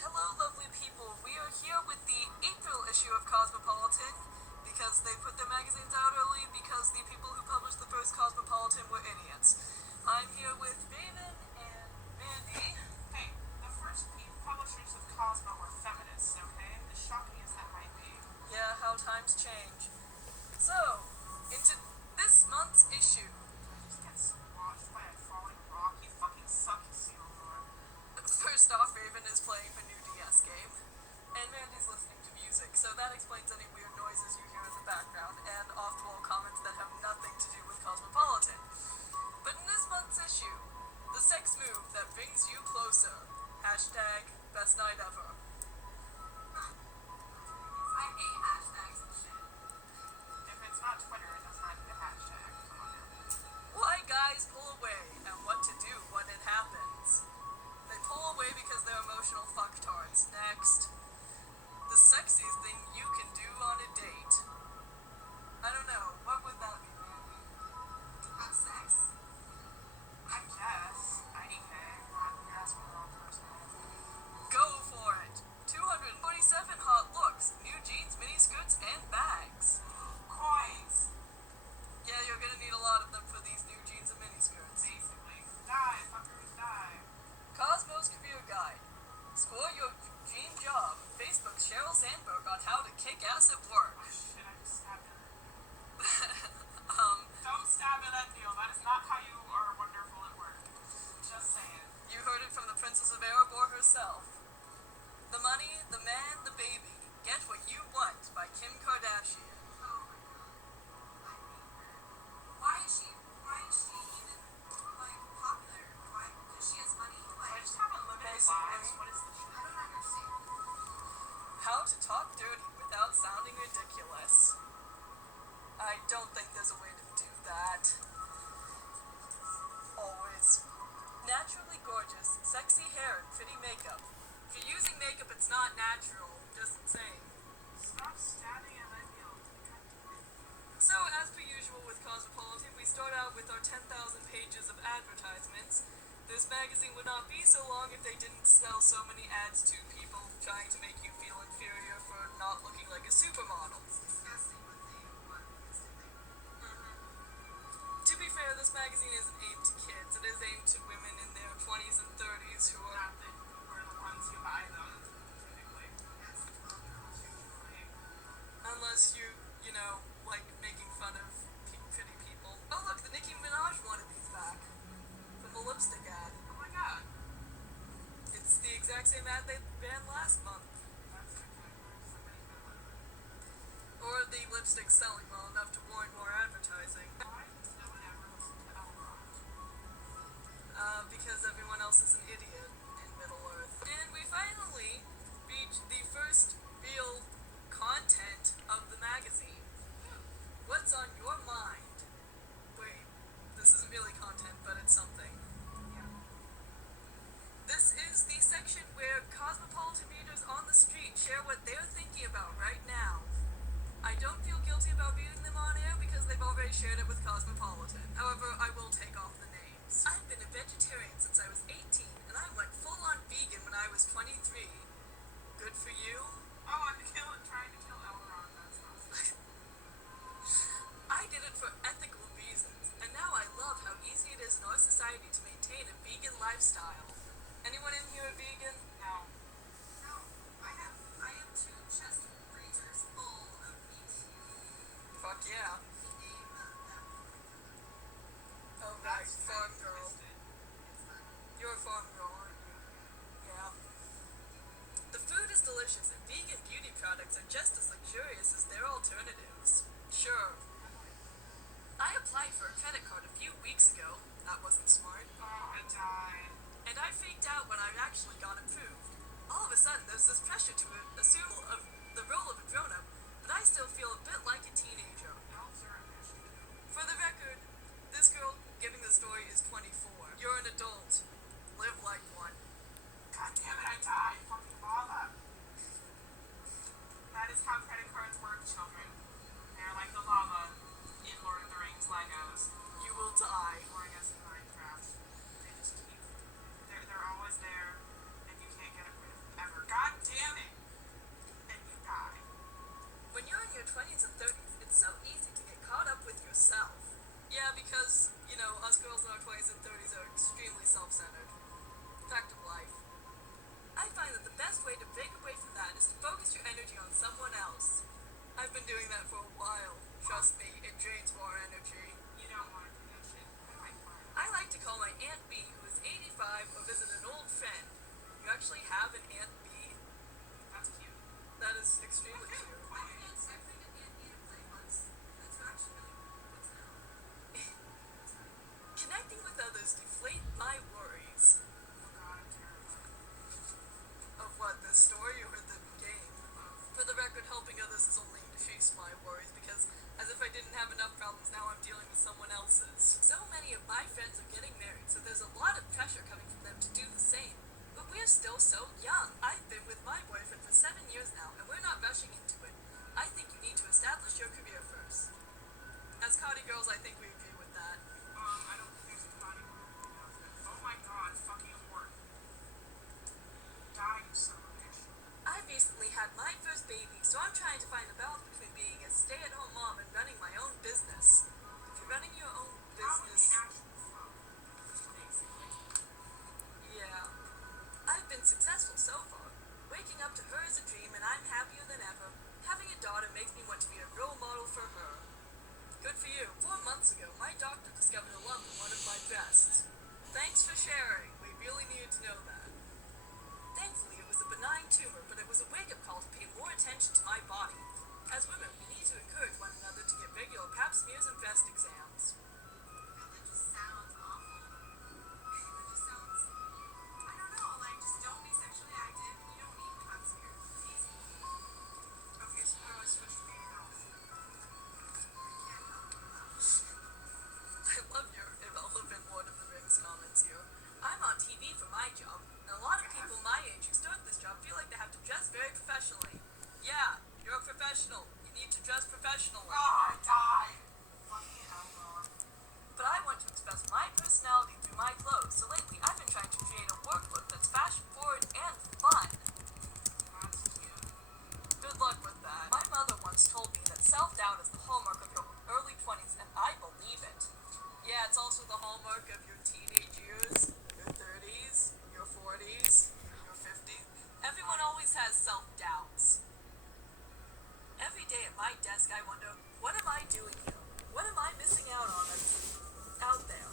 Hello, lovely people. We are here with the April issue of Cosmopolitan because they put their magazines out early because the people who published the first Cosmopolitan were idiots. I'm here with Raven and Mandy. Hey, the first publishers of Cosmo were feminists, okay? As shocking as that might be. Yeah, how times change. So, into this month's issue. I just get squashed by a falling rock. You fucking suck, you seal on. First off, Raven is playing her new DS game, and Mandy's listening to music, so that explains any weird noises you hear in the background, and off-the-wall comments that have nothing to do with Cosmopolitan. But in this month's issue, the sex move that brings you closer. Hashtag best night ever. I hate hashtags and shit. If it's not Twitter, it does not need a hashtag. Come on now. Why guys pull away, and what to do when it happens. They pull away because they're emotional fucktards. Next. The sexiest thing you can do on a date. I don't know, what would that be, Mandy? Have sex. I guess. Anything. You're asking the wrong person. Go for it! 247 hot looks, new jeans, miniskirts, and bags. Coins! Yeah, you're gonna need a lot of them for these new jeans and miniskirts. Basically. Die, fuckers, die. Cosmo's Career Guide. Score your dream job. Facebook's Sheryl Sandberg on how to kick ass at work. Oh shit, I just stabbed her. um, Don't stab it at Neil. That is not how you are wonderful at work. Just saying. you heard it from the Princess of Erebor herself. The Money, the Man, the Baby. Get What You Want by Kim Kardashian. Oh my god. I hate her. Why is she even, like, popular? Why? Because she has money? I Like, just have unlimited Basically. lives. What is the I don't understand. How to talk dirty without sounding ridiculous. I don't think there's a way to do that. Always. Naturally gorgeous, sexy hair and pretty makeup. If you're using makeup, it's not natural. Just saying. Stop stabbing at my Neil. So, as per usual with Cosmopolitan, we start out with our 10,000 pages of advertisements. This magazine would not be so long if they didn't sell so many ads to people trying to make you feel inferior for not looking like a supermodel. It's disgusting what they want us to think. To be fair, this magazine isn't aimed to kids. It is aimed to women in their 20s and 30s who are... Not that we're the ones who buy them, typically. Yes, well, Usually. Unless you know, like making fun of pretty people. Oh look, the Nicki Minaj wannabe's back. From the lipstick ad. Oh my god. It's the exact same ad they banned last month. That's spectacular. Somebody could live it. Or the lipstick selling well enough to warrant more advertising. Why does no one ever listen to Elrond? Because everyone else is an idiot in Middle Earth. And we finally reached the first real content of the magazine. What's on your mind? Wait, this isn't really content, but it's something. Yeah. This is the section where Cosmopolitan readers on the street share what they're thinking about right now. I don't feel guilty about reading them on air because they've already shared it with Cosmopolitan. However, I will take off the names. I've been a vegetarian since I was 18, and I went full-on vegan when I was 23. Good for you? Oh, I'm trying to kill Elrond. That's awesome. I did it for ethical reasons, and now I love how easy it is in our society to maintain a vegan lifestyle. Anyone in here a vegan? No. no. I have 2 chest freezers full of meat. Fuck yeah. Name them. Oh, right, That's farm kinda girl. twisted. It's not. You're a farm girl, aren't you? Yeah. The food is delicious, and vegan beauty products are just as luxurious as their alternatives. Sure. I applied for a credit card a few weeks ago. That wasn't smart. Oh, I died. And I freaked out when I actually got approved. All of a sudden, there's this pressure to assume the role of a grown-up, but I still feel a bit like a teenager. Elves are an issue. For the record, this girl giving the story is 24. You're an adult. Live like one. God damn it, I died. Fucking lava. That is how credit cards work, children. They're like the lava in Lord of the Rings Legos. You will die. Or I guess in Minecraft. They just keep... They're always there, and you can't get it rid of ever. friend, you actually have an Aunt B. That's cute. That is extremely cute. I played an Ant play once. That's actually really good to know. Connecting with others deflate my worries. Oh god, I'm terrified. Of what, the story or the game? For the record, helping others has only increased my worries because, as if I didn't have enough problems, now I'm dealing with someone else's. So many of my friends are getting married, so there's a lot of pressure coming from them to do the same. But we're still so young. I've been with my boyfriend for 7 years now, and we're not rushing into it. I think you need to establish your career first. As Cotty girls, I think we agree with that. I don't think there's a body word. Oh my god, fucking whore. Die, you son of a bitch. I recently had my first baby, so I'm trying to find a balance between being a stay-at-home mom and running my own business. If you're running your own How would the business... actual fuck? Basically. Yeah. I've been successful so far. Waking up to her is a dream, and I'm happier than ever. Having a daughter makes me want to be a role model for her. Good for you. 4 months ago, my doctor discovered a lump in one of my breasts. Thanks for sharing. We really needed to know that. Thankfully, it was a benign tumor, but it was a wake-up call to pay more attention to my body. As women, we need to encourage one another to get regular pap smears and breast exams. That just sounds awful. That just sounds, I don't know, like, just don't be sexually active. You don't need the pap smear. It's easy. Okay, so how do I switch to being an elf? Can't help you with that. I love your irrelevant Lord of the Rings comments here. I'm on TV for my job, and a lot of people my age who start this job feel like they have to dress very professionally. Yeah, you're a professional. You need to dress professionally. Ah, die! Fucking Elmore. But I want to express my personality through my clothes, so lately I've been trying to create a workbook that's fashion-forward and fun. That's cute. Good luck with that. My mother once told me that self-doubt is the hallmark of your early 20s, and I believe it. Yeah, it's also the hallmark of your teenage years, your 30s, your 40s, your 50s. Everyone always has self-doubts. Every day at my desk I wonder, what am I doing here? What am I missing out on that's out there?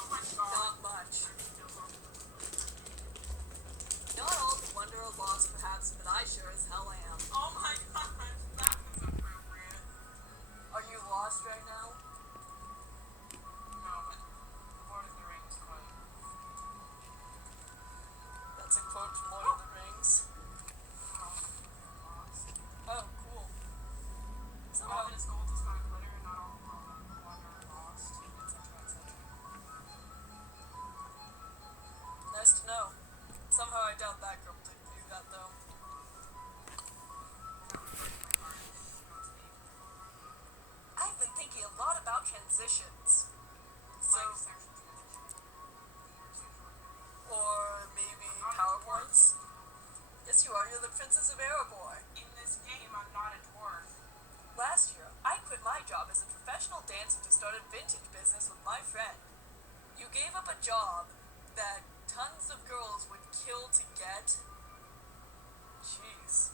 Oh my god. Not much. Not all the wonder or loss perhaps, but I sure as hell am. Oh my god, that was appropriate. Are you lost right now? No, but Lord of the Rings quote. That's a quote from Lord of the Rings. Lost. Oh, cool. All that is gold does not glitter, and not all wander lost, etc., etc. Nice to know. Somehow I doubt that girl did do that though. That would break my heart. Not me. I've been thinking a lot about transitions. So, Like sexual transition. Or sexual. or maybe PowerPoints. Yes, you are. You're the Princess of Araboy. In this game, I'm not a dwarf. Last year, I quit my job as a professional dancer to start a vintage business with my friend. You gave up a job that tons of girls would kill to get. Jeez.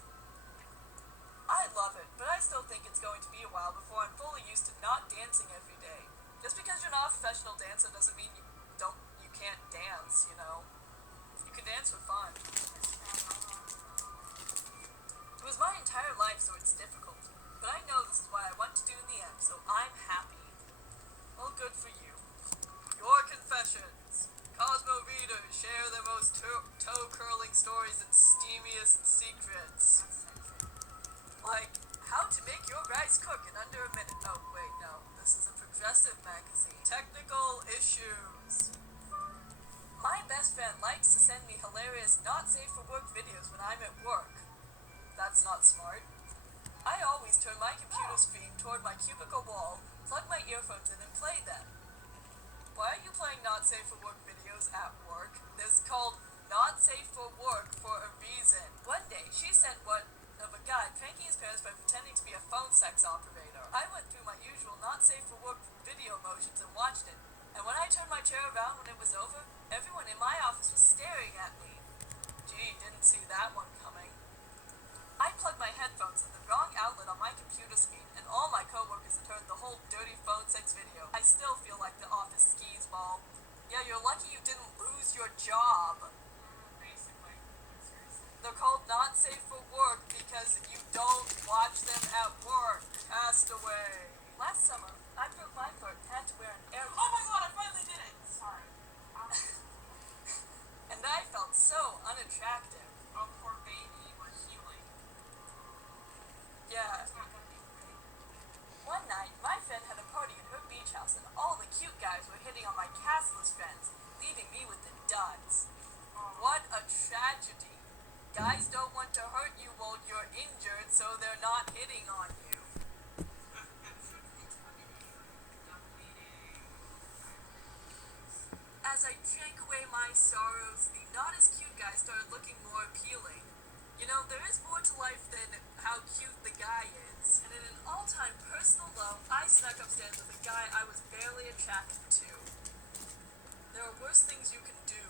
I love it, but I still think it's going to be a while before I'm fully used to not dancing every day. Just because you're not a professional dancer doesn't mean you can't dance, you know. You can dance for fun. It was my entire life, so it's difficult. But I know this is what I want to do in the end, so I'm happy. Well, good for you. Your confessions. Cosmo readers share their most toe-curling stories and steamiest secrets. Like, how to make your rice cook in under a minute. Oh, wait, no. This is a progressive magazine. Technical issues. My best friend likes to send me hilarious not-safe-for-work videos when I'm at work. That's not smart. I always turn my computer screen toward my cubicle wall, plug my earphones in, and play them. Why are you playing not safe for work videos at work? This is called not safe for work for a reason. One day, she sent one of a guy pranking his parents by pretending to be a phone sex operator. I went through my usual not safe for work video motions and watched it. And when I turned my chair around when it was over, everyone in my office was staring at me. Gee, didn't see that one coming. I plugged my headphones in the wrong outlet on my computer screen, and all my coworkers had heard the whole dirty phone sex video. I still feel like the office skis ball. Yeah, you're lucky you didn't lose your job. They're called not safe for work because you don't watch them at work. Castaway. Last summer, I broke my foot and had to wear an air Oh my god, I finally did it! Sorry. and I felt so unattractive. Oh, poor baby, we're healing. Yeah. It's not gonna be great. One night, my friend had a party at her beach house and all the cute guys were hitting on my castless friends, leaving me with the duds. What a tragedy. Guys don't want to hurt you while you're injured, so they're not hitting on you. As I drank away my sorrows, the not as cute guy started looking more appealing. You know, there is more to life than how cute the guy is. And in an all-time personal low, I snuck upstairs with a guy I was barely attracted to. There are worse things you can do.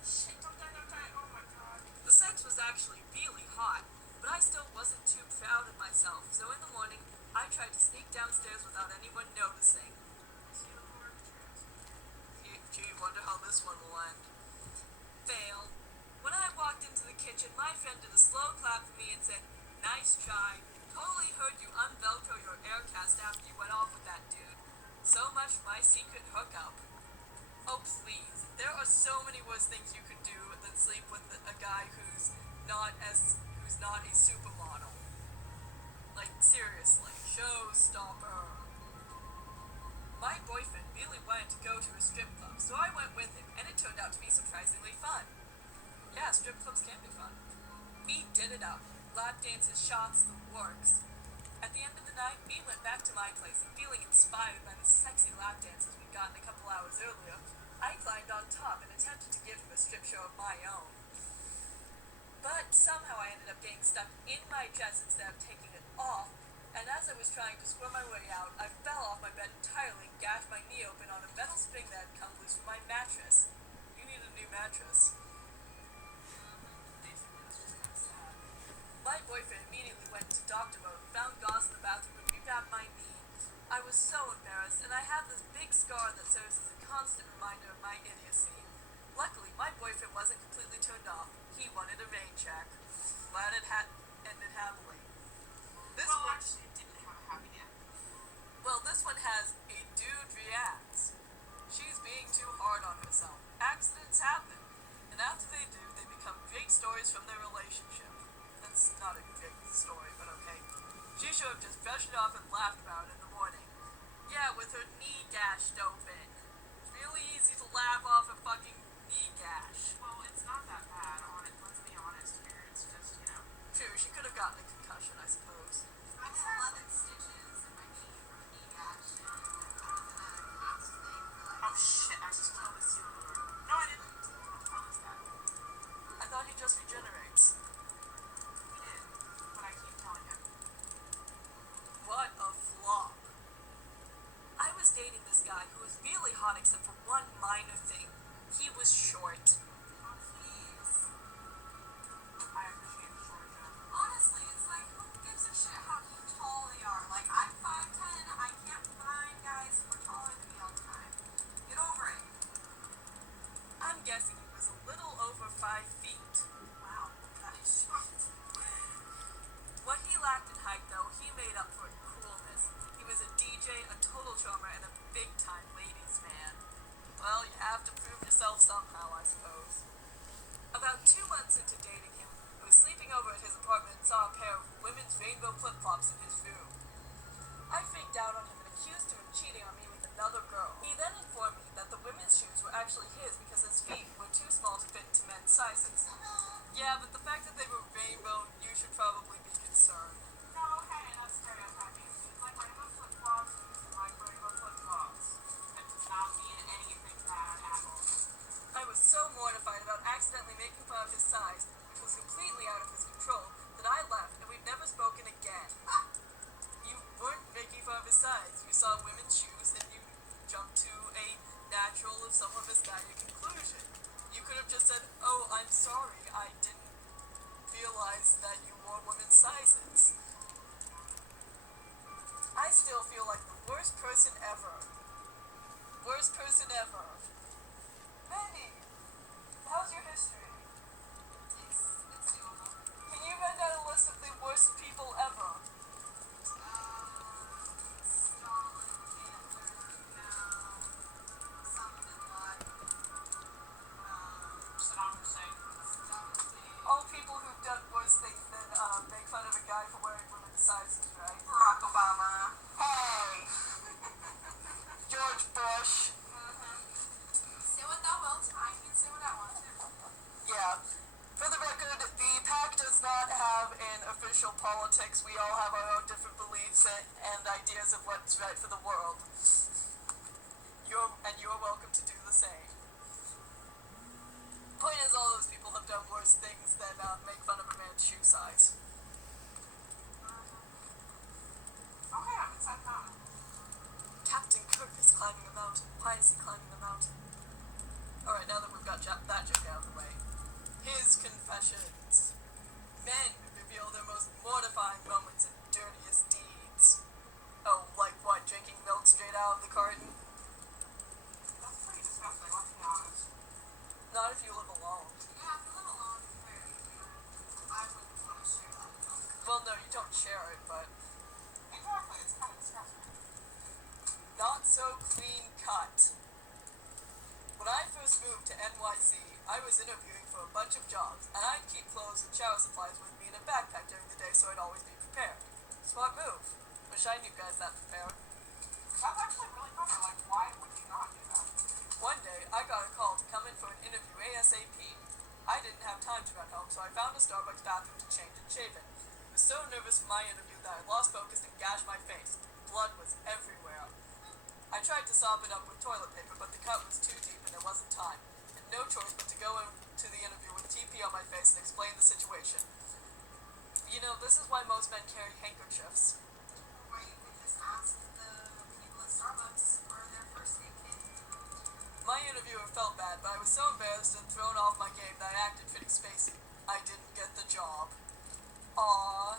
Shit, don't die, oh my god. The sex was actually really hot, but I still wasn't too proud of myself, so in the morning, I tried to sneak downstairs without anyone noticing. See the Lord, Gee, wonder how this one will end. Fail. When I walked into the kitchen, my friend did a slow clap for me and said, "Nice try. Totally heard you unvelcro your air cast after you went off with that dude. So much for my secret hookup." Oh please, there are so many worse things you could do than sleep with a guy who's not a supermodel. Like seriously, showstopper. My boyfriend really wanted to go to a strip club, so I went with him, and it turned out to be surprisingly fun. Yeah, strip clubs can be fun. We did it up. Lap dances, shots, the works. At the end of the night, we went back to my place, and feeling inspired by the sexy lap dances we'd gotten a couple hours earlier, I climbed on top and attempted to give him a strip show of my own. But somehow I ended up getting stuck in my dress instead of taking it off, and as I was trying to squirm my way out, I fell off my bed entirely and gashed my knee open on a metal spring that had come loose from my mattress. You need a new mattress. My boyfriend immediately went into doctor mode, found gauze in the bathroom, and revamped my knee. I was so embarrassed, and I have this big scar that serves as a constant reminder of my idiocy. Luckily, my boyfriend wasn't completely turned off. He wanted a rain check. Glad it ended happily. Actually, it didn't have a happy end. Well, this one has a dude reacts. She's being too hard on herself. Accidents happen. And after they do, they become great stories from their relationship. That's not a great story, but okay. She should have just brushed it off and laughed about it in the morning. Yeah, with her knee gashed open. It's really easy to laugh off a fucking knee gash. Well, it's not that bad, let's be honest here. It's just, True, she could have gotten a concussion, I suppose. I got 11 stitches in my knee from a knee gash, and I was in a cast thing for like. Oh shit, I just killed a seal lord. No, I didn't. How is that? I thought he just regenerates. He did, but I keep telling him. What a flop. I was dating this guy who was really hot except for one minor thing. He was short. Oh, please. I appreciate the short joke. Honestly, it's like, who gives a shit how tall they are? Like, I'm 5'10", I can't find guys who are taller than me all the time. Get over it. I'm guessing he was a little over 5 feet. Wow, that is short. What he lacked in height, though, he made up for in coolness. He was a DJ, a total charmer, and a big-time ladies' man. Well, you have to prove yourself somehow, I suppose. About 2 months into dating him, I was sleeping over at his apartment and saw a pair of women's rainbow flip-flops in his room. I freaked out on him and accused him of cheating on me with another girl. He then informed me that the women's shoes were actually his because his feet were too small to fit into men's sizes. Yeah, but the fact that they were rainbow, you should probably be concerned. No, hey, that's stereotyping. It's like rainbow flip-flops, like rainbow flip-flops. That does not mean anything bad at all. I was so mortified about accidentally making fun of his size, which was completely out of his control, that I left and we've never spoken again. You weren't making fun of his size. You saw women's shoes and you jumped to a natural, if somewhat misguided conclusion. You could have just said, "Oh, I'm sorry, I didn't realize that you wore women's sizes." I still feel like the worst person ever. Worst person ever. Mandy, how's your history? It's doable. insane. That was insane. All people who've done worse things than make fun of a guy for wearing women's sizes, right? Barack Obama. Hey! George Bush. Say what thou wilt, I can say what I want to. Yeah. For the record, the pack does not have an official politics. We all have our own different beliefs and ideas of what's right for the world. You're welcome to do the same. Point is, all those people have done worse things than make fun of a man's shoe size. Okay, I'm inside the mountain. Captain Kirk is climbing a mountain. Why is he climbing the mountain? Alright, now that we've got that joke out of the way. His confessions. Men reveal their most mortifying moments and dirtiest deeds. Oh, like what? Drinking milk straight out of the carton? That's pretty disgusting, let's be honest. Not if you live alone. Yeah, if you live alone, very weird. I wouldn't want to share that milk. Well, no, you don't share it, but Exactly, it's kind of disgusting. not so clean cut. When I first moved to NYC, I was interviewing for a bunch of jobs, and I'd keep clothes and shower supplies with me in a backpack during the day so I'd always be prepared. Smart move. Wish I knew guys that prepared. That's actually really clever, like, why would you not do that? One day, I got a call to come in for an interview ASAP. I didn't have time to run home, so I found a Starbucks bathroom to change and shave in. I was so nervous for my interview that I lost focus and gashed my face. Blood was everywhere. I tried to sop it up with toilet paper, but the cut was too deep and there wasn't time. I had no choice but to go into the interview with TP on my face and explain the situation. You know, this is why most men carry handkerchiefs. Or you could just ask the people at Starbucks for their first aid kit. My interviewer felt bad, but I was so embarrassed and thrown off my game that I acted pretty spacey. I didn't get the job. Aww.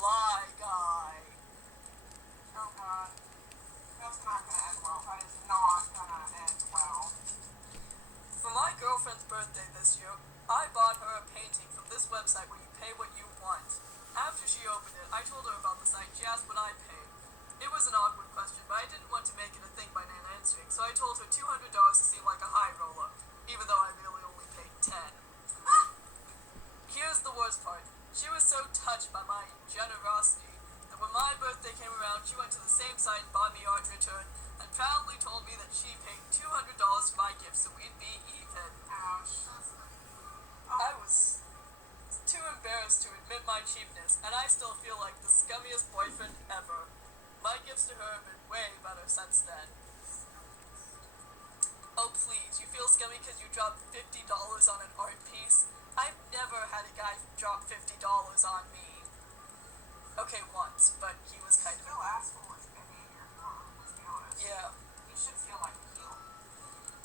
Lie guy. Oh god. That's not gonna end well. That is not gonna end well. For my girlfriend's birthday this year, I bought her a painting from this website where you pay what you want. After she opened it, I told her about the site. She asked what I paid. It was an awkward question, but I didn't want to make it a thing by not answering, so I told her $200 to seem like a high roller, even though I really only paid 10. Here's the worst part. She was so touched by my generosity that when my birthday came around, she went to the same site and bought me art in return, and proudly told me that she paid $200 for my gift so we'd be even. Ouch. I was too embarrassed to admit my cheapness, and I still feel like the scummiest boyfriend ever. My gifts to her have been way better since then. Oh please, you feel scummy because you dropped $50 on an art piece? I've never had a guy drop $50 on me. Okay, once, but he was kind of... Still assholeish behavior. Let's be honest. Yeah. You should feel like a heel.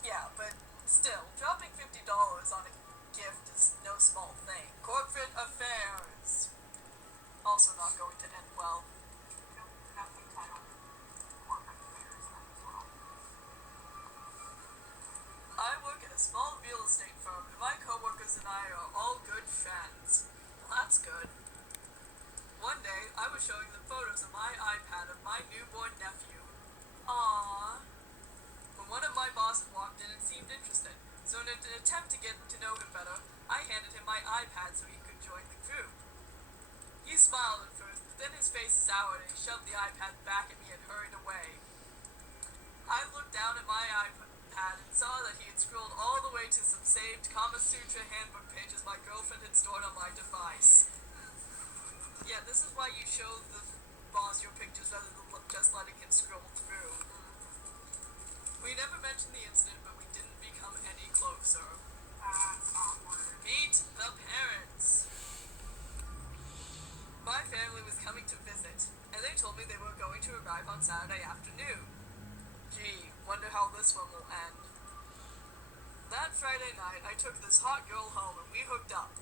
Yeah, but still, dropping $50 on a gift is no small thing. Corporate affairs. Also not going to end well. Nothing titled corporate affairs as well. I work at a small real estate firm, and my coworkers and I are all good friends. Well, that's good. One day, I was showing them photos on my iPad of my newborn nephew. Aww. When one of my bosses walked in and seemed interested, so in an attempt to get to know him better, I handed him my iPad so he could join the group. He smiled at first, but then his face soured and he shoved the iPad back at me and hurried away. I looked down at my iPad and saw that he had scrolled all the way to some saved Kama Sutra handbook pages my girlfriend had stored on my device. Yeah, this is why you show the boss your pictures rather than just letting him scroll through. We never mentioned the incident, but we didn't become any closer. That's awkward. Meet the parents. My family was coming to visit, and they told me they were going to arrive on Saturday afternoon. Gee, wonder how this one will end. That Friday night, I took this hot girl home and we hooked up.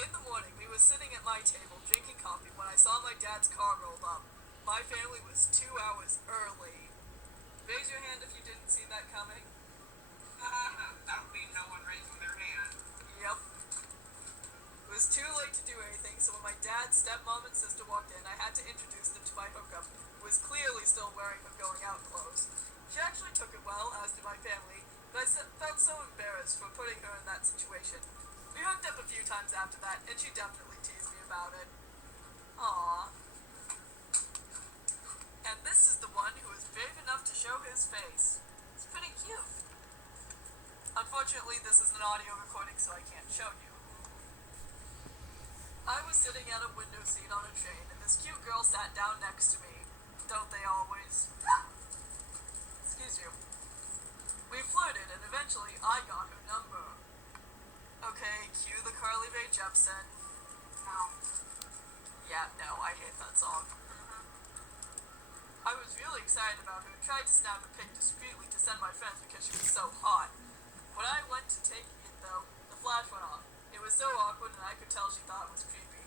In the morning, we were sitting at my table drinking coffee when I saw my dad's car roll up. My family was 2 hours early. Raise your hand if you didn't see that coming. That would be no one raising their hand. Yep. It was too late to do anything, so when my dad, stepmom, and sister walked in, I had to introduce them to my hookup, who was clearly still wearing her going out clothes. She actually took it well, as did my family, But felt so embarrassed for putting her in that situation. We hooked up a few times after that, and she definitely teased me about it. Aww. And this is the one who was brave enough to show his face. It's pretty cute. Unfortunately, this is an audio recording, so I can't show you. I was sitting at a window seat on a train, and this cute girl sat down next to me. Don't they always? Excuse you. We flirted, and eventually I got her number. Okay, cue the Carly Rae Jepsen. No. Yeah, no, I hate that song. I was really excited about her, tried to snap a pic discreetly to send my friends because she was so hot. When I went to take it, though, the flash went off. It was so awkward, and I could tell she thought it was creepy.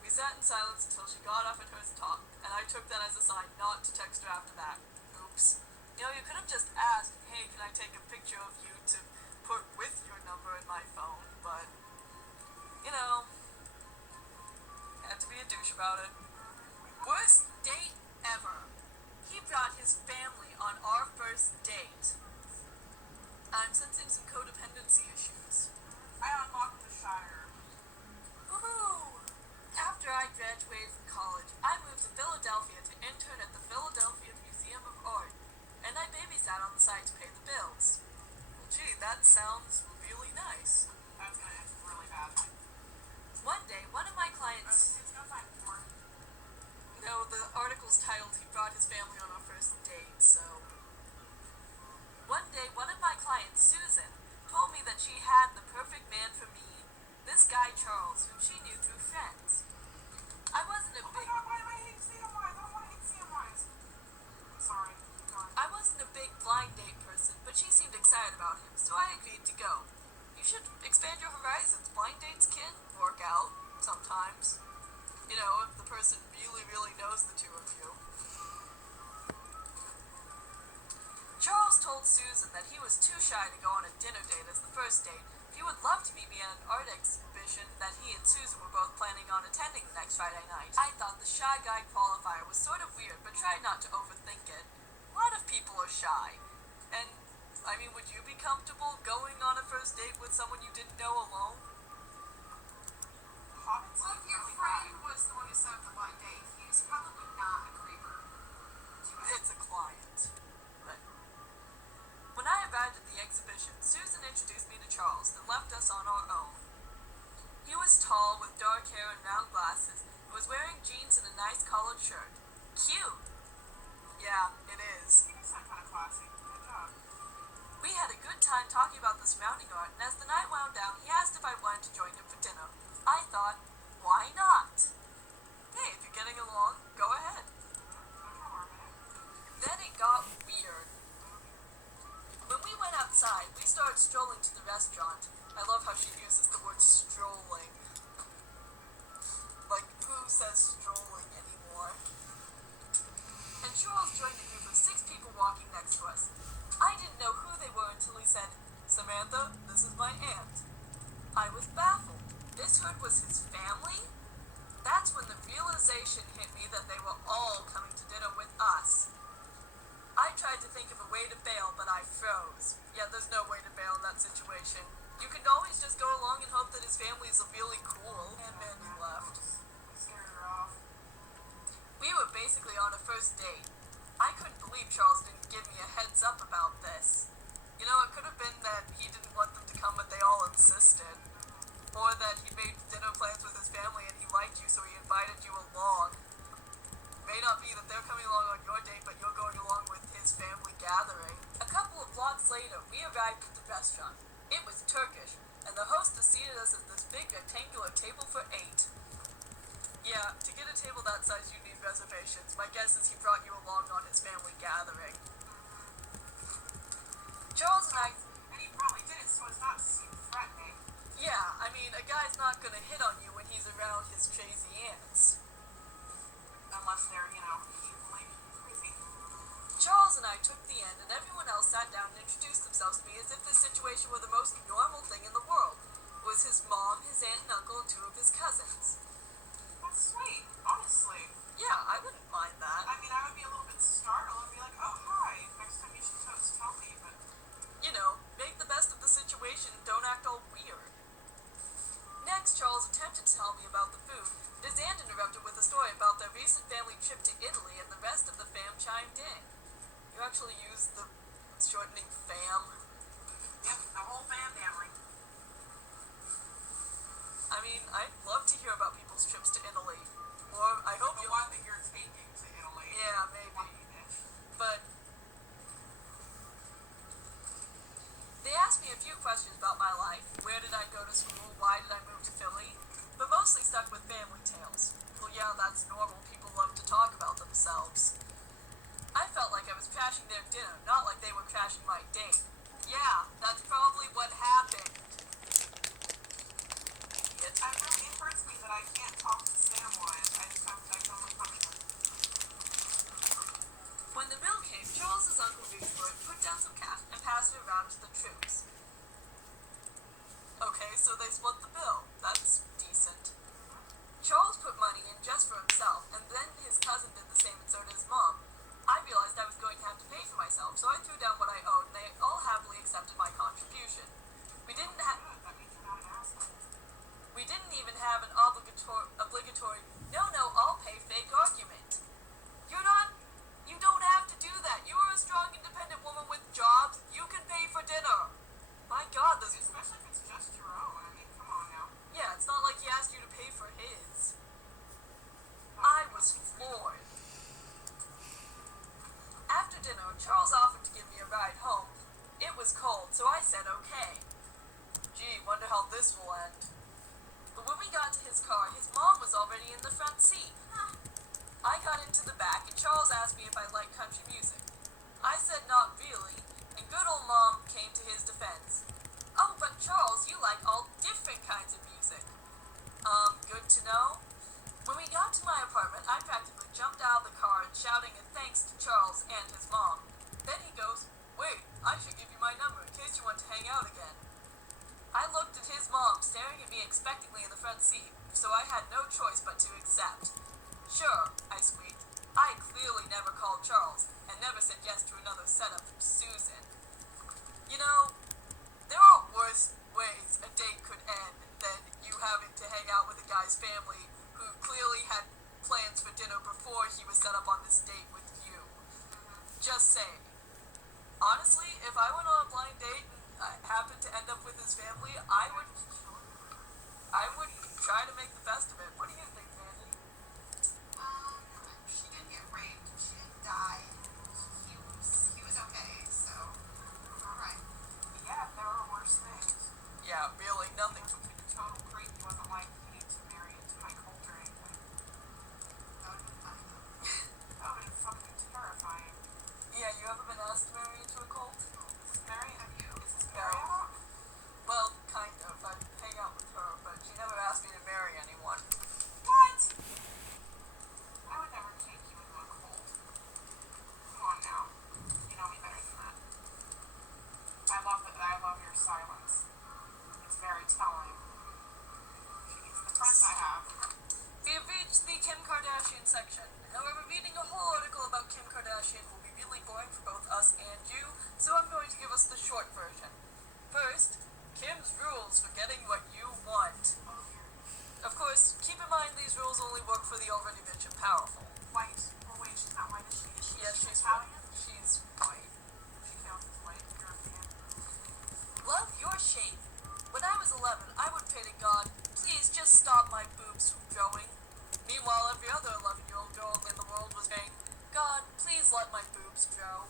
We sat in silence until she got off at her top, and I took that as a sign not to text her after that. Oops. You know, you could have just asked, hey, can I take a picture of you to put with your number in my phone, but, you know, had to be a douche about it. Worst date ever. He brought his family on our first date. I'm sensing some codependency issues. I unlocked the Shire. Woohoo! After I graduated from college, I moved to Philadelphia to intern at the Philadelphia Museum of Art, and I babysat on the side to pay the bills. Well, gee, that sounds really nice. That's gonna end really badly. One day, one of my clients... It's gonna find porn. No, the article's titled, he brought his family on our first date, so... One day, one of my clients, Susan, told me that she had the perfect man for me. This guy, Charles, whom she knew through friends. I wasn't a Oh my big... god, why do I hate CMYs? I don't want to hate CMYs. I'm sorry. Go on. I wasn't a big blind date person, but she seemed excited about him, so I agreed to go. You should expand your horizons. Blind dates can work out, sometimes. You know, if the person really, really knows the two of you. Charles told Susan that he was too shy to go on a dinner date as the first date. He would love to meet me at an art exhibition that he and Susan were both planning on attending the next Friday night. I thought the shy guy qualifier was sort of weird, but tried not to overthink it. A lot of people are shy. And, I mean, would you be comfortable going on a first date with someone you didn't know alone? Hobbits Well, look if your really friend bad. was the one who set up the blind date, he's probably not a creeper. It's a client. But when I arrived at the exhibition, Susan introduced me to Charles, then left us on our own. He was tall, with dark hair and round glasses, and was wearing jeans and a nice collared shirt. Cute! Yeah, it is. You sound kind of classy. Good job. We had a good time talking about the surrounding art, and as the night wound down, he asked if I wanted to join him for dinner. I thought, why not? Hey, if you're getting along, go ahead. There's no harm in it. Then it got weird. When we went outside, we started strolling to the restaurant. I love how she uses the word strolling. Like, who says strolling anymore? And Charles joined a group of 6 people walking next to us. I didn't know who they were until he said, Samantha, this is my aunt. I was baffled. This hood was his family? That's when the realization hit me that they were all coming to dinner with us. I tried to think of a way to bail, but I froze. Yeah, there's no way to bail in that situation. You can always just go along and hope that his family is really cool. And Mandy left. Scared her off. We were basically on a first date. I couldn't believe Charles didn't give me a heads up about this. You know, it could have been that he didn't want them to come, but they all insisted. Or that he made dinner plans with his family and he liked you, so he invited you along. May not be that they're coming along on your date, but you're going along with his family gathering. A couple of blocks later, we arrived at the restaurant. It was Turkish, and the hostess seated us at this big rectangular table for 8. Yeah, to get a table that size, you need reservations. My guess is he brought you along on his family gathering. Charles and I... And he probably did it so as not to seem threatening. Yeah, I mean, a guy's not gonna hit on you when he's around his crazy aunts. Unless they're, you know, equally crazy. Charles and I took the end, and everyone else sat down and introduced themselves to me as if this situation were the most normal thing in the world. It was his mom, his aunt and uncle, and 2 of his cousins. That's sweet, honestly. Yeah, I wouldn't mind that. I mean, I would be a little bit startled and be like, oh, hi. Next time you should just tell me, but... You know, Next, Charles attempted to tell me about the food, but his aunt interrupted with a story about their recent family trip to Italy, and the rest of the fam chimed in. You actually used the shortening fam. Yep, the whole family. I mean, I'd love to hear about people's trips to Italy. Or I hope The you... one that you're taking to Italy. Yeah, maybe. But they asked me a few questions about my life. Where did I go to school? Why did I move to Philly? But mostly stuck with family tales. Well, yeah, that's normal. People love to talk about themselves. I felt like I was crashing their dinner, not like they were crashing my date. Yeah, that's probably what happened. Idiot. It hurts me that I can't talk to Samwise. I can only punch her. When the bill came, Charles's uncle reached for it, put down some cash, and passed it around to the troops. Okay, so they split the bill. That's decent. Charles put money in just for himself, and then his cousin did the same, and so did his mom. I realized I was going to have to pay for myself, so I threw down what I owed, and they all happily accepted my contribution. We didn't That means you're not an asshole. We didn't even have an obligatory no, I'll pay fake argument. You don't have to do that. You are a strong, independent woman with jobs. You can pay for dinner. My God, Especially if it's just your own. I mean, come on now. yeah, it's not like he asked you to pay for his. I was floored. After dinner, Charles offered to give me a ride home. It was cold, so I said okay. Gee, wonder how this will end. But when we got to his car, his mom was already in the front seat. I got into the back, and Charles asked me if I liked country music. I said not really, and good old mom came to his defense. Oh, but Charles, you like all different kinds of music. Good to know. When we got to my apartment, I practically jumped out of the car and shouting in thanks to Charles and his mom. Then he goes, wait, I should give you my number in case you want to hang out again. I looked at his mom staring at me expectantly in the front seat, so I had no choice but to accept. Sure, I squeaked. I clearly never called Charles, and never said yes to another setup from Susan. You know, there are worse ways a date could end than you having to hang out with a guy's family who clearly had plans for dinner before he was set up on this date with you. Just saying. Honestly, if I went on a blind date and happened to end up with his family, I would try to make the best of it. What do you think, Mandy? She didn't get raped. She didn't die. He was okay, so alright. Yeah, there are worse things. Yeah, really, nothing. Total creep. He wasn't like, you need to marry into my culture or anything. That would have been funny though. That would have been fucking terrifying. Yeah, you ever been asked to marry into a cult? Is this Mary? Have you? Is this No. Mary? Well, kind of. I hang out with her, but she never asked me to marry anyone. What? I would never take you into a cult. Come on now. You know me better than that. I love your silence. It's very telling. Jeez, the friends I have. We have reached the Kim Kardashian section. However, reading a whole article about Kim Kardashian will be really boring for both us and you, so I'm going to give us the short version. First, Kim's rules for getting what you want. Oh dear. Of course, keep in mind these rules only work for the already rich and powerful. White. Well, wait, she's not white, is she? Yes, she's Italian? She's white. She counts as white, European. Love your shape. When I was 11, I would pray to God, please just stop my boobs from growing. Meanwhile, every other 11-year-old girl in the world was saying, God, please let my boobs grow.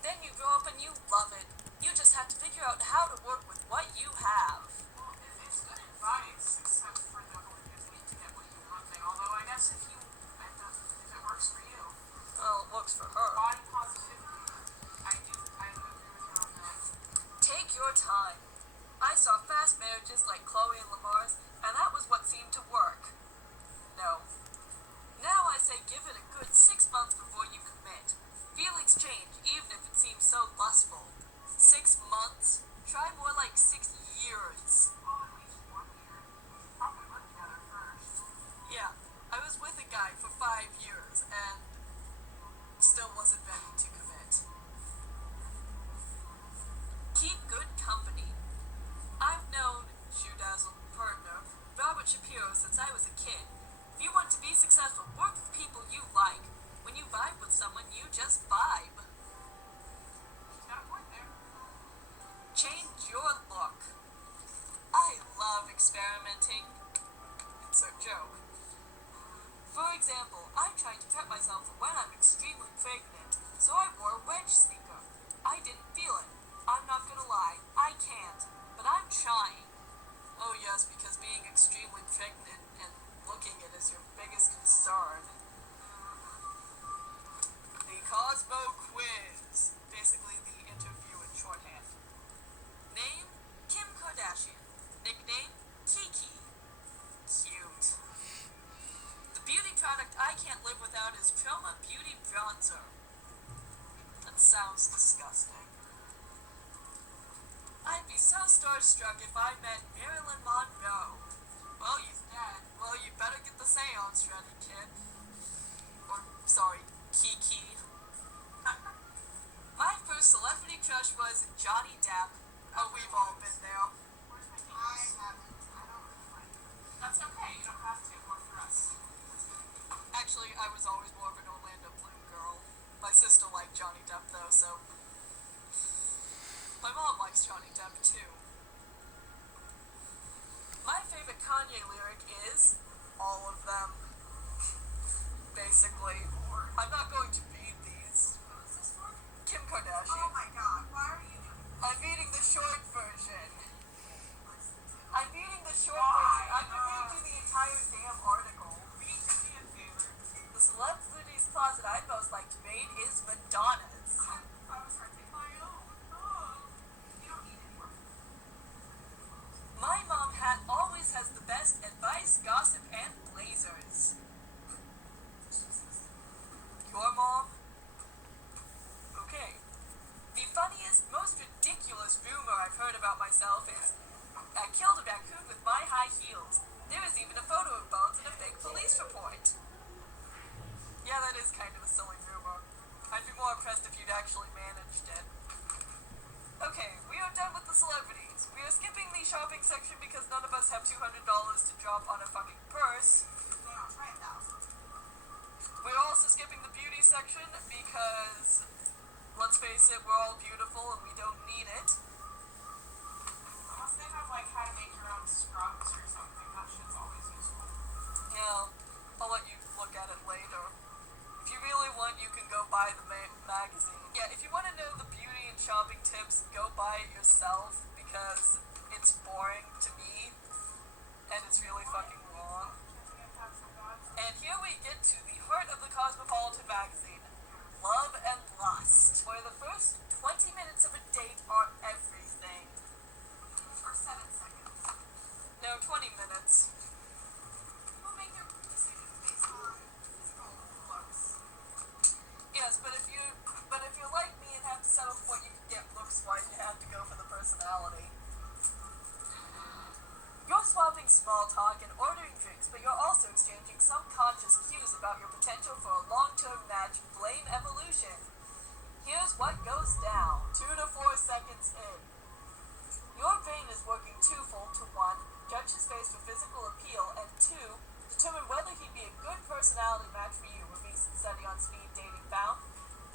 Then you grow up and you love it. You just have to figure out how to work with what you have. Well, it's good advice, except for the whole you just need to get what you want thing. Although I guess if it works for you. Well, it works for her. Body positivity. I do agree with her on that. Take your time. I saw fast marriages like Chloe and Lamar's, and that was what seemed to work. No. Now I say give it a good 6 months before you commit. Feelings change, even if it seems so lustful. 6 months? Try more like 6 years. Oh, at least 1 year. Probably live together first. Yeah, I was with a guy for 5 years, and still wasn't ready to commit. Keep good company. I've known Shoe Dazzle hero since I was a kid. If you want to be successful, work with people you like. When you vibe with someone, you just vibe. She's got a point there. Change your look. I love experimenting. Insert joke. For example, I'm trying to prep myself for when I'm extremely pregnant, so I wore a wedge sneaker. I didn't feel it. I'm not gonna lie, I can't, but I'm trying. Oh yes, because being extremely pregnant and looking it is your biggest concern. The Cosmo Quiz. Basically the interview in shorthand. Name, Kim Kardashian. Nickname, Kiki. Cute. The beauty product I can't live without is Chroma Beauty Bronzer. That sounds disgusting. I'd be so starstruck if I met Marilyn Monroe. Well, he's dead. Well, you better get the seance ready, kid. Or, sorry, Kiki. My first celebrity crush was Johnny Depp. Oh, we've all been there. Where's my I penis? haven't. I don't really like it. That's okay. You don't have to. More for us. Actually, I was always more of an Orlando Bloom girl. My sister liked Johnny Depp, though, so... My mom likes Johnny Depp, too. My favorite Kanye lyric is... all of them. Basically. I'm not going to read these. What was this for? Kim Oh Kardashian. my god, why are you doing this? I'm reading the short version. Listen to it. I'm reading the short version. I'm going to read you the entire damn article. Read to me a favor. The celebrity's closet I'd most like to raid is Madonna's. I was renting my own. Oh. You don't need any more. My mom always has the best advice, gossip, and blazers. Jesus. Your mom? Okay. The funniest, most ridiculous rumor I've heard about myself is I killed a raccoon with my high heels. There is even a photo of bones in a fake police report. Yeah, that is kind of a silly rumor. I'd be more impressed if you'd actually managed it. Okay, we are done with the celebrities. We are skipping the shopping section because none of us have $200 to drop on a fucking purse. Yeah, try 1,000. We're also skipping the beauty section because, let's face it, we're all beautiful and we don't need it. Unless they have like how to make your own scrubs or something. That shit's always useful. Yeah, I'll let you look at it later. If you really want, you can go buy the magazine. Yeah, if you want to know the beauty and shopping tips, go buy it yourself because it's boring to me and it's really fucking long. And here we get to the heart of the Cosmopolitan magazine, love and lust, where the first 20 minutes of a date are everything. For 7 seconds. No, 20 minutes. People make their decisions based on physical looks. Yes, but if you're like me and have to settle for what you can get looks-wise, you have to go for the personality. You're swapping small talk and ordering drinks, but you're also exchanging subconscious cues about your potential for a long-term match. Blame evolution. Here's what goes down. 2 to 4 seconds in. Your brain is working twofold to 1, judge his face for physical appeal, and 2, determine whether he'd be a good personality match for you. A recent study on speed dating found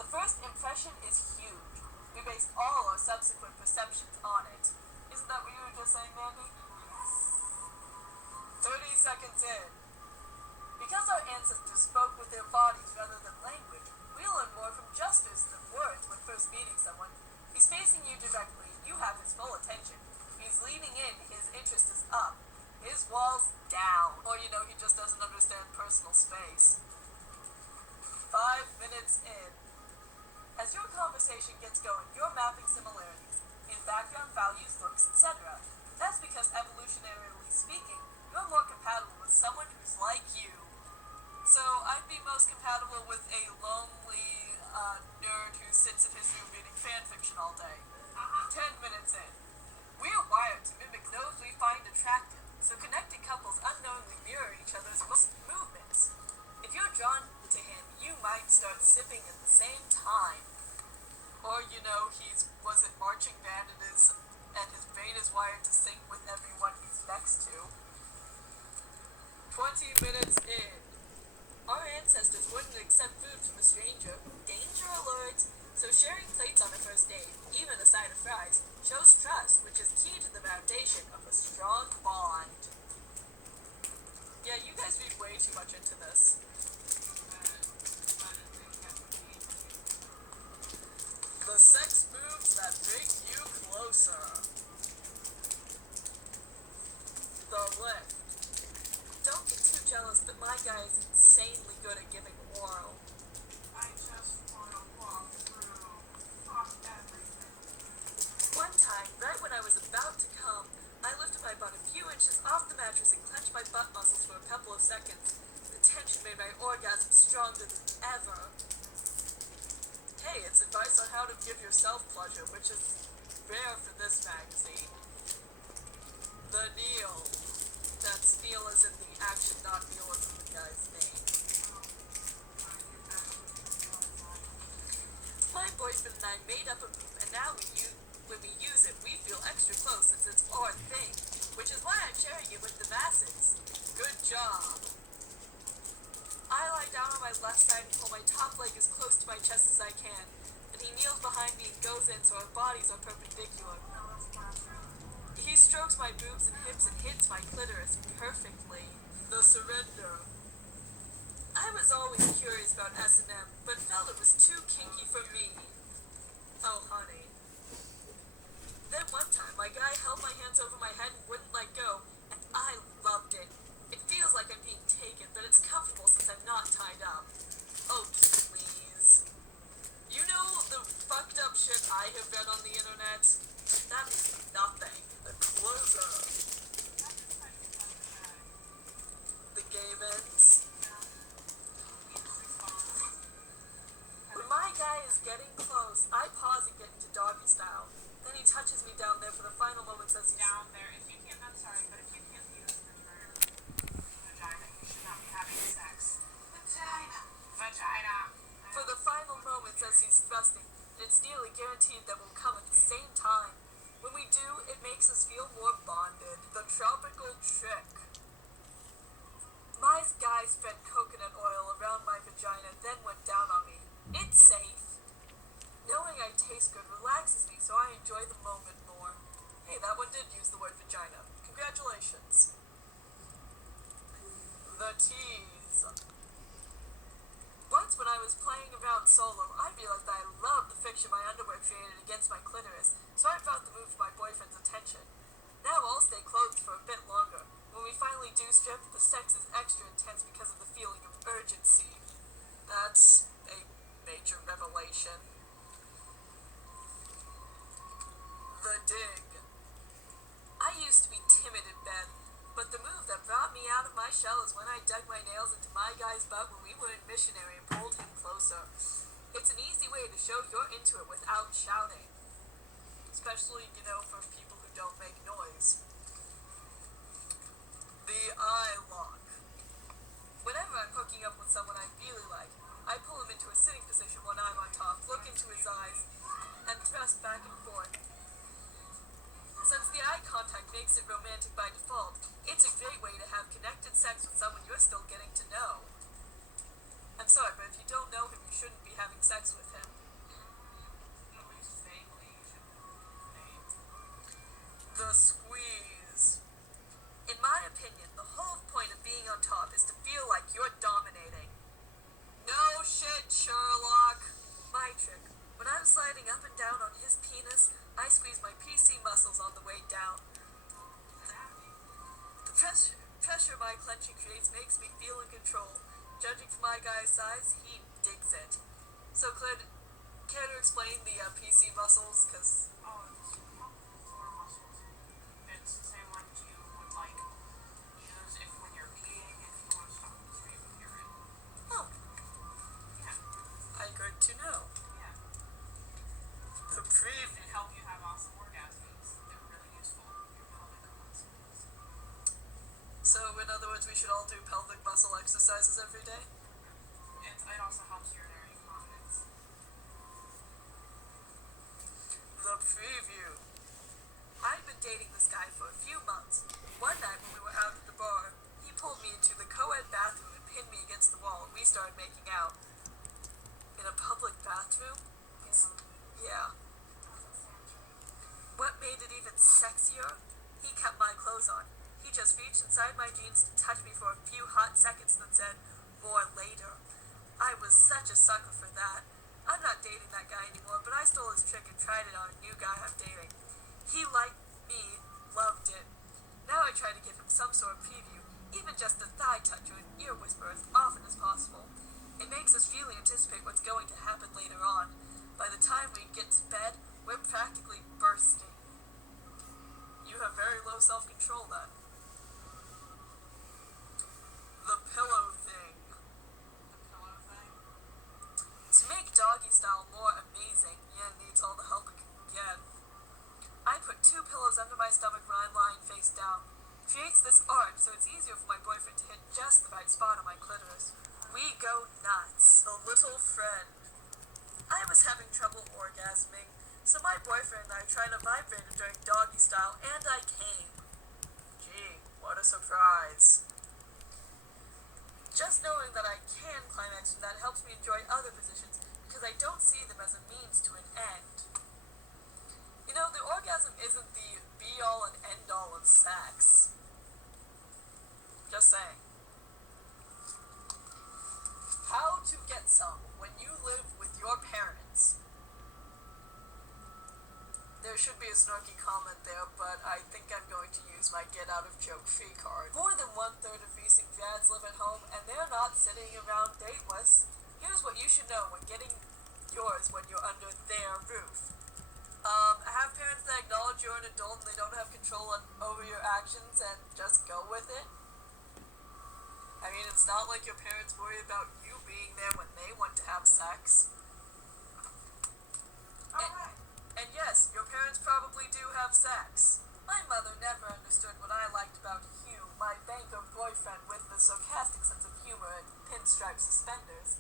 the first impression is huge. We base all our subsequent perceptions on it. Isn't that what you were just saying, Mandy? 30 seconds in. Because our ancestors spoke with their bodies rather than language, we learn more from gestures than words when first meeting someone. He's facing you directly, you have his full attention. He's leaning in, his interest is up. His wall's down. Or, he just doesn't understand personal space. 5 minutes in. As your conversation gets going, you're mapping similarities in background, values, looks, etc. That's because evolutionarily speaking, you're more compatible with someone who's like you. So I'd be most compatible with a lonely nerd who sits in his room reading fanfiction all day. 10 minutes in. We are wired to mimic those we find attractive, so connecting couples unknowingly mirror each other's movements. If you're drawn to him, you might start sipping at the same time. Or, was in marching band and his brain is wired to sync with everyone he's next to. 20 minutes in. Our ancestors wouldn't accept food from a stranger. Danger alert! So sharing plates on a first date, even a side of fries, shows trust, which is key to the foundation of a strong bond. Yeah, you guys read way too much into this. The sex moves that bring you closer. The lift. Don't get too jealous, but my guy is insanely good at giving oral. I just want to walk through. Fuck everything. One time, right when I was about to come, I lifted my butt a few inches off the mattress and clenched my butt muscles for a couple of seconds. The tension made my orgasm stronger than ever. Hey, it's advice on how to give yourself pleasure, which is rare for this magazine. The kneel. That's kneel as in the action, not kneel as in the guy's name. My boyfriend and I made up a move, and now when we use it, we feel extra close since it's our thing, which is why I'm sharing it with the masses. Good job. I lie down on my left side and pull my top leg as close to my chest as I can, and he kneels behind me and goes in so our bodies are perpendicular. He strokes my boobs and hips and hits my clitoris perfectly. The surrender. I was always curious about S&M, but felt it was too kinky for me. Oh, honey. Then one time, my guy held my hands over my head and wouldn't let go, and I loved it. It feels like I'm being taken, but it's comfortable since I'm not tied up. Oh, please. You know the fucked up shit I have read on the internet? That is nothing. The closer. The gay vents. When my guy is getting close, I pause and get into doggy style. Then he touches me down there for the final moments as he's Down there. If you can't, I'm sorry, but if you can't use the term vagina, you should not be having sex. Vagina. Vagina. for the final moments as he's thrusting, and it's nearly guaranteed that we'll come at the same time. When we do, it makes us feel more bonded. The tropical trick. My guy spread coconut oil around my vagina, then went down on me. It's safe. Knowing I taste good relaxes me, so I enjoy the moment more. Hey, that one did use the word vagina. Congratulations. The tease. Once when I was playing around solo, I realized that I loved the friction my underwear created against my clitoris, so I brought the move to my boyfriend's attention. Now I'll stay clothed for a bit longer. When we finally do strip, the sex is extra intense because of the feeling of urgency. That's a major revelation. The dig. I used to be timid in bed, but the move that brought me out of my shell is when I dug my nails into my guy's butt when we were in missionary and pulled him closer. It's an easy way to show you're into it without shouting. Especially, for people who don't make noise. The eye lock. Whenever I'm hooking up with someone I really like, I pull him into a sitting position when I'm on top, look into his eyes, and thrust back and forth. Since the eye contact makes it romantic by default, it's a great way to have connected sex with someone you're still getting to know. I'm sorry, but if you don't know him, you shouldn't be having sex with him. At least vaguely, you should name. The squeeze. In my opinion, the whole point of being on top is to feel like you're dominating. No shit, Sherlock. My trick. When I'm sliding up and down on his penis, I squeeze my PC muscles on the way down. The pressure my clenching creates makes me feel in control. Judging from my guy's size, he digs it. So, Claire, care to explain the PC muscles? Because Oh, it's floor muscles. It's the same ones you would use if when you're peeing, if you want to stop the stream of urine. oh, Yeah, I good to know. yeah. The preview. It help you have awesome orgasms. They're really useful. Your pelvic muscles. So, in other words, we should all do pelvic muscle exercises every day? It also helps urinary incontinence. The preview. I've been dating this guy for a few months. One night when we were out at the bar, he pulled me into the just reached inside my jeans to touch me for a few hot seconds and said, "More later." I was such a sucker for that. I'm not dating that guy anymore, but I stole his trick and tried it on a new guy I'm dating. He liked me, loved it. Now I try to give him some sort of preview, even just a thigh touch or an ear whisper as often as possible. It makes us really anticipate what's going to happen later on. By the time we get to bed, we're practically bursting. You have very low self-control then. The pillow thing. The pillow thing. To make doggy style more amazing, Yan needs all the help it can get. I put 2 pillows under my stomach when I'm lying face down. Creates this arch so it's easier for my boyfriend to hit just the right spot on my clitoris. We go nuts. The little friend. I was having trouble orgasming, so my boyfriend and I tried a vibrator during doggy style, and I came. Gee, what a surprise. Just knowing that I can climax from that helps me enjoy other positions, because I don't see them as a means to an end. You know, the orgasm isn't the be-all and end-all of sex. Just saying. How to get some when you live with your parents. There should be a snarky comment there, but I think I'm going to use my get-out-of-joke-free card. More than 1/3 of recent grads live at home, and they're not sitting around dateless. Here's what you should know when getting yours when you're under their roof. Have parents that acknowledge you're an adult and they don't have control over your actions and just go with it. I mean, it's not like your parents worry about you being there when they want to have sex. Alright. And yes, your parents probably do have sex. My mother never understood what I liked about Hugh, my banker boyfriend with the sarcastic sense of humor and pinstripe suspenders.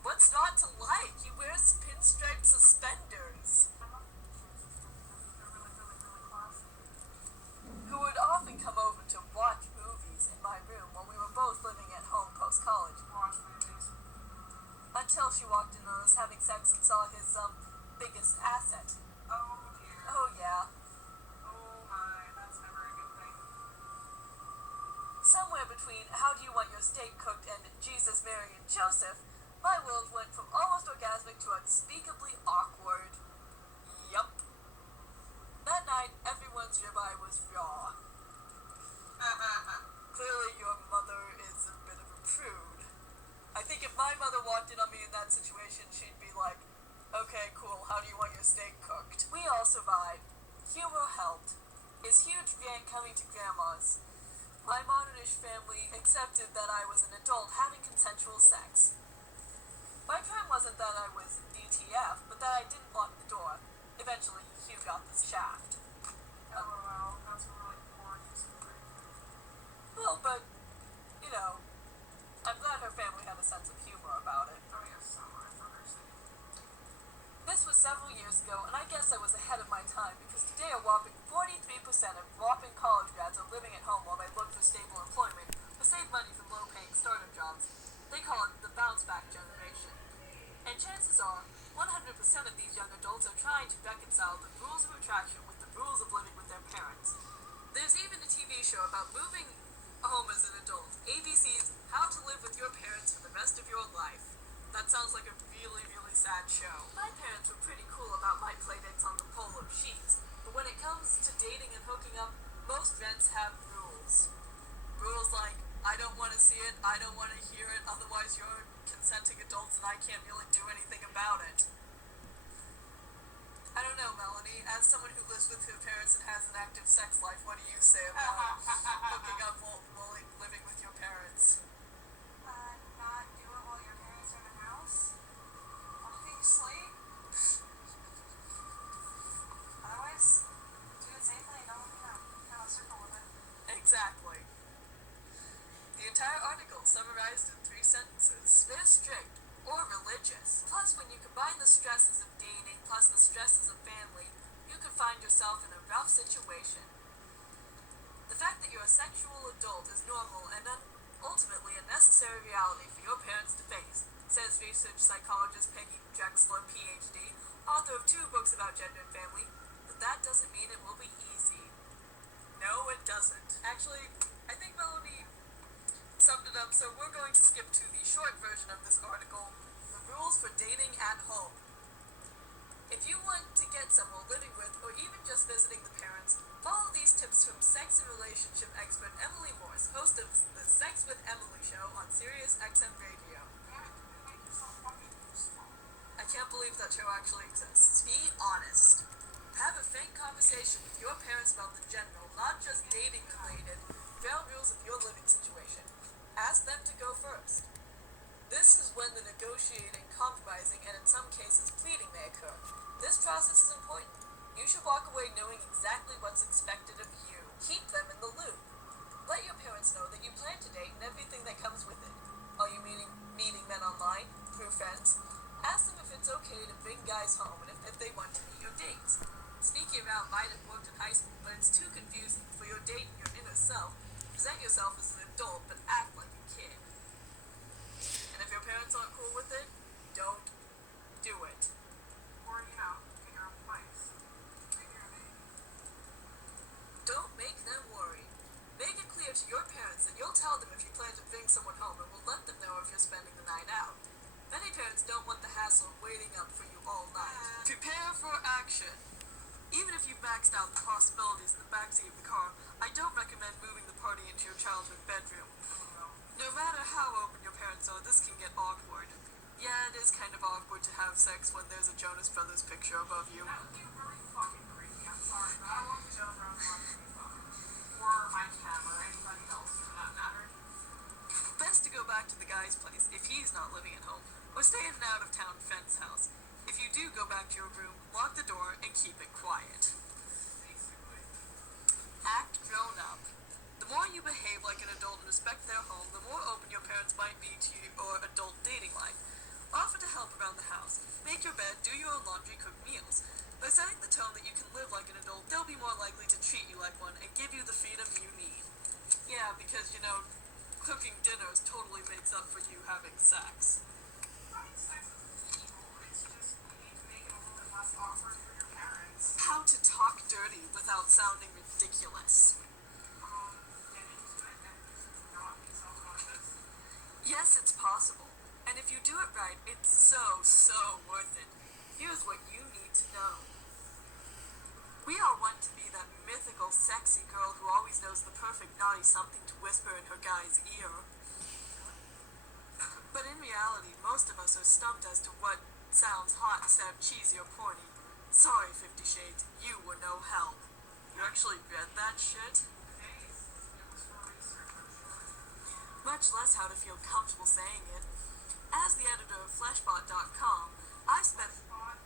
What's not to like? He wears pinstripe suspenders. They're really, really, really classy. Who would often come over to watch movies in my room when we were both living at home post-college. Watch movies. Until she walked in on us having sex and saw his, biggest asset. Oh dear. Oh yeah. Oh my, that's never a good thing. Somewhere between How Do You Want Your Steak Cooked and Jesus, Mary, and Joseph, my world went from almost orgasmic to unspeakably awkward. Yup. That night, everyone's ribeye was raw. Clearly your mother is a bit of a prude. I think if my mother walked in on me in that situation, she'd be like, "Okay, cool, how do you want your steak cooked?" We all survived. Humor helped. His huge rant coming to grandma's. My modernish family accepted that I was an adult having consensual sex. My crime wasn't that I was DTF, but that I didn't lock the door. Eventually, Hugh got the shaft. LOL, that's a really poor use of it. Well, but, you know, I'm glad her family had a sense of humor about it. Oh yes, summer, I thought I was saying. This was several years ago, and I guess I was ahead of my time, because today a whopping 43% of whopping college grads are living at home while they look for stable employment, or save money from low-paying startup jobs. They call it the bounce-back generation. And chances are, 100% of these young adults are trying to reconcile the rules of attraction with the rules of living with their parents. There's even a TV show about moving home as an adult. ABC's How to Live with Your Parents for the Rest of Your Life. That sounds like a really, really sad show. My parents were pretty cool about my playdates on the polo sheets, but when it comes to dating and hooking up, most rents have rules. Rules like, I don't want to see it, I don't want to hear it, otherwise you're consenting adults and I can't really do anything about it. I don't know, Melanie, as someone who lives with her parents and has an active sex life, what do you say about hooking up while living with your parents? Not do it while your parents are in the house. Obviously. Otherwise, do it safely and don't, kind of circle with it. Exactly. The entire article summarized in 3 sentences. They're strict or religious. Plus, when you combine the stresses of dating plus the stresses of family, you could find yourself in a rough situation. The fact that you're a sexual adult is normal and ultimately a necessary reality for your parents to face, says research psychologist Peggy Drexler, PhD, author of 2 books about gender and family, but that doesn't mean it will be easy. No, it doesn't. Actually, I think Melanie summed it up, so we're going to skip to the short version of this article, The Rules for Dating at Home. If you want to get someone living with, or even just visiting the parents, follow these tips from sex and relationship expert Emily Morse, host of the Sex with Emily show on Sirius XM Radio. I can't believe that show actually exists. Be honest. Have a frank conversation with your parents about the general, not just dating related, ground rules of your living situation. Ask them to go first. This is when the negotiating, compromising, and in some cases pleading may occur. This process is important. You should walk away knowing exactly what's expected of you. Keep them in the loop. Let your parents know that you plan to date and everything that comes with it. Are you meeting men online, through friends? Ask them if it's okay to bring guys home and if they want to meet your dates. Sneaking around might have worked in high school, but it's too confusing for your date and your inner self. Present yourself as an adult, but act like a kid. And if your parents aren't cool with it, don't do it. Or, get your own place. Take care of it. Don't make them worry. Make it clear to your parents that you'll tell them if you plan to bring someone home and will let them know if you're spending the night out. Many parents don't want the hassle of waiting up for you all night. Prepare for action. Even if you've maxed out the possibilities in the backseat of the car, I don't recommend moving the party into your childhood bedroom. No matter how open your parents are, this can get awkward. Yeah, it is kind of awkward to have sex when there's a Jonas Brothers picture above you. That would be really fucking creepy. I'm sorry, but I don't want to go around watching my phone. Or my cat or anybody else for that matter. Best to go back to the guy's place if he's not living at home, or stay in an out-of-town friend's house. If you do go back to your room, lock the door and keep it quiet. Basically. Act grown up. The more you behave like an adult and respect their home, the more open your parents might be to your adult dating life. Offer to help around the house. Make your bed, do your own laundry, cook meals. By setting the tone that you can live like an adult, they'll be more likely to treat you like one and give you the freedom you need. Yeah, because, cooking dinners totally makes up for you having sex. Having sex is evil. It's just, you need to make it a little bit less awkward for your parents. How to talk dirty without sounding ridiculous. Get into it and just not be self-conscious. Yes, it's possible. And if you do it right, it's so worth it. Here's what you need to know. We all want to be that mythical, sexy girl who always knows the perfect naughty something to whisper in her guy's ear. But in reality, most of us are stumped as to what sounds hot instead of cheesy or corny. Sorry, 50 Shades, you were no help. You actually read that shit? Thanks. It was for research, I'm sure. Much less how to feel comfortable saying it. As the editor of Fleshbot.com, I spent... Spot?